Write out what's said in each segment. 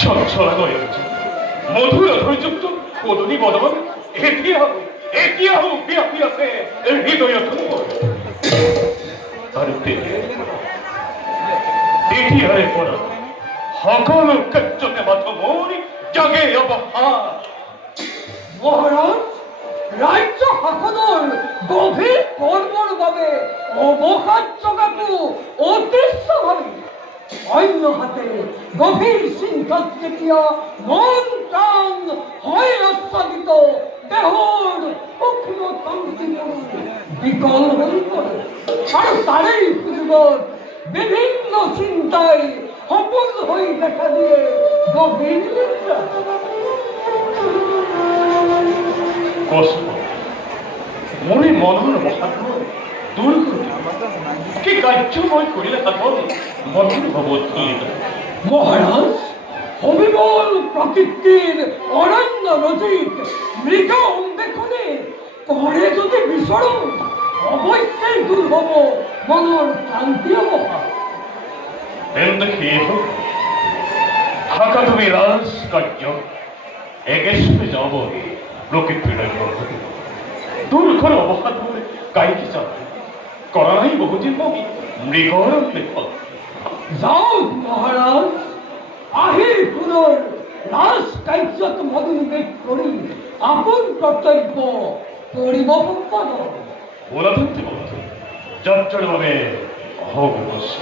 সচ্ছল নয়নচি মধুর ধৈর্যুক্ত কদলী বদন এতিয়াও ব্যাপী আছে হৃদয়ত আর তেতিয়াৰে পৰা সকলো ক্ষেত্ৰতে মাথো মোৰ জাগে অৱহাৰ। মহারাজ, রাজ্য শাসনৰ গভীৰ কৰ্মৰ বাবে অৱসাদ জগাটো অতি স্বাভাৱিক। অন্যহাতে গভীৰ চিন্তাত যেতিয়া মন প্ৰাণ হয় আচ্ছাদিত, দেহৰ সূক্ষ্ম তন্ত্ৰীবোৰ বিকল হৈ পৰে আৰু তাৰেই সুযোগত বিভিন্ন চিন্তাই সপোন হৈ দেখা দিয়ে গভীৰ নিদ্ৰা। কষ্ট মই মনৰ অসাধ্য দূৰ কৰি কি কাৰ্য মই কৰিলে সাধন মনৰ ভৱধূলিত। মহারাজ, অবিবল প্রকৃতির অরণ্য নদীত মৃগ অন্বেষণে করে যদি বিচরণ, অবশ্যই দূর হব মনের ক্লান্তি অবহার। তেন্তে কি হোক থাকা তুমি রাজ কার্য এগেষ্টে যাব প্রকৃতির দূর করে অবসাদ করে গাইকে যাব করা নাই বহুদিন মমি মৃগর অন্বেষণ। যাও মহারাজ, আহির পুনর রাজ কার্যত মনোনিবেশ করি আপন কর্তব্য করিব সম্পাদন। ওলাধন্তে বন্ধু যাত্রার ভাবে অহবস্ত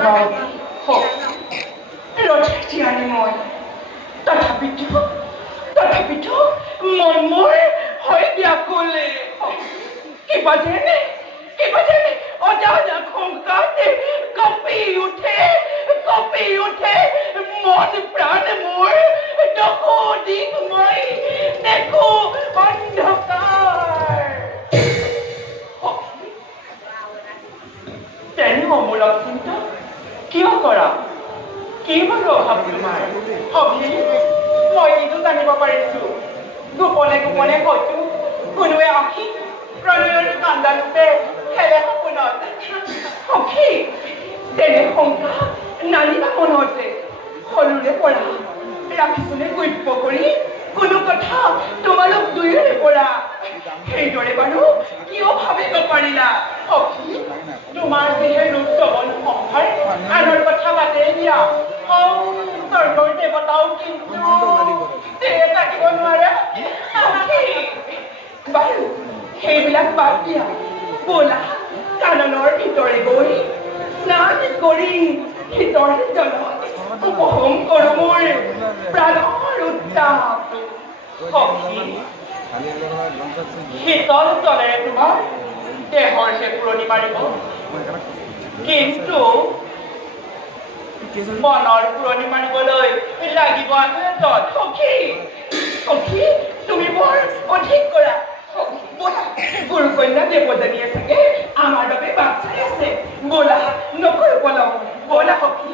মই ৰথে জীয়াৰী মই তথাপিতো মন মোৰ হৈ ব্যাকুলে কিবা যেনে অজানা শংকাতে কঁপি উঠে মন প্ৰাণ মোৰ চকু দিশ মই দেখো অন্ধকাৰ তেনে অমূলক চিন্তা কিয় কৰা কি বাৰু অভাৱ তোমাৰ সভি মই কিন্তু জানিব পাৰিছো গোপনে হয়তো কোনোৱে আহি প্ৰণয়ৰ কান্দালোতে খেলে সপোনত সখী তেনে শংকা নানিবা মনতে সৰুৰে পৰা ৰাখিছোনে গল্প কৰি কোনো কথা তোমালোক দুয়োৰে পৰা সেইদৰে বাৰু কিয় ভাবিব পাৰিলা সখী তোমাৰ যিহে ৰূপ যৌৱন সম্ভাৰ আনৰ কথা বাদেই দিয়া স্বৰ্গৰ দেৱতাও কিন্তু থাকিব নোৱাৰে বাৰু সেইবিলাক বাদ দিয়া ব'লা কাননৰ ভিতৰে গৈ স্নান কৰি শীতৰ জলত উপশম কৰো মোৰ প্ৰাণৰ উত্তাপ সখী শীতল জলেৰে তোমাৰ দেহৰ সে পুৰণি মাৰিব কিন্তু মনৰ পুৰণি মাৰিবলৈ লাগিব সখী তুমি বৰ অধিক কৰা গুৰু কন্যা দেৱজনীয়ে চাগে আমাৰ বাবে বাট চাই আছে ব'লা নকৰো পলম ব'লা সখী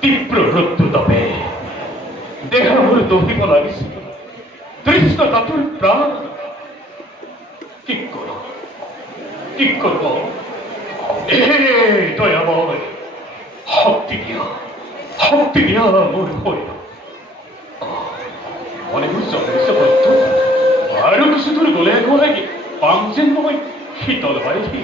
তীব্র রক্ততাপে দেহ মোর দহিব লাগিছিল তৃষ্ণ কাতুর প্রাণ কি করব দয়াময় শক্তি দিয়া মোর হইল মনে করছে আর কিছু দূর গলে গলে পাম যেন মই শীতল বাইরে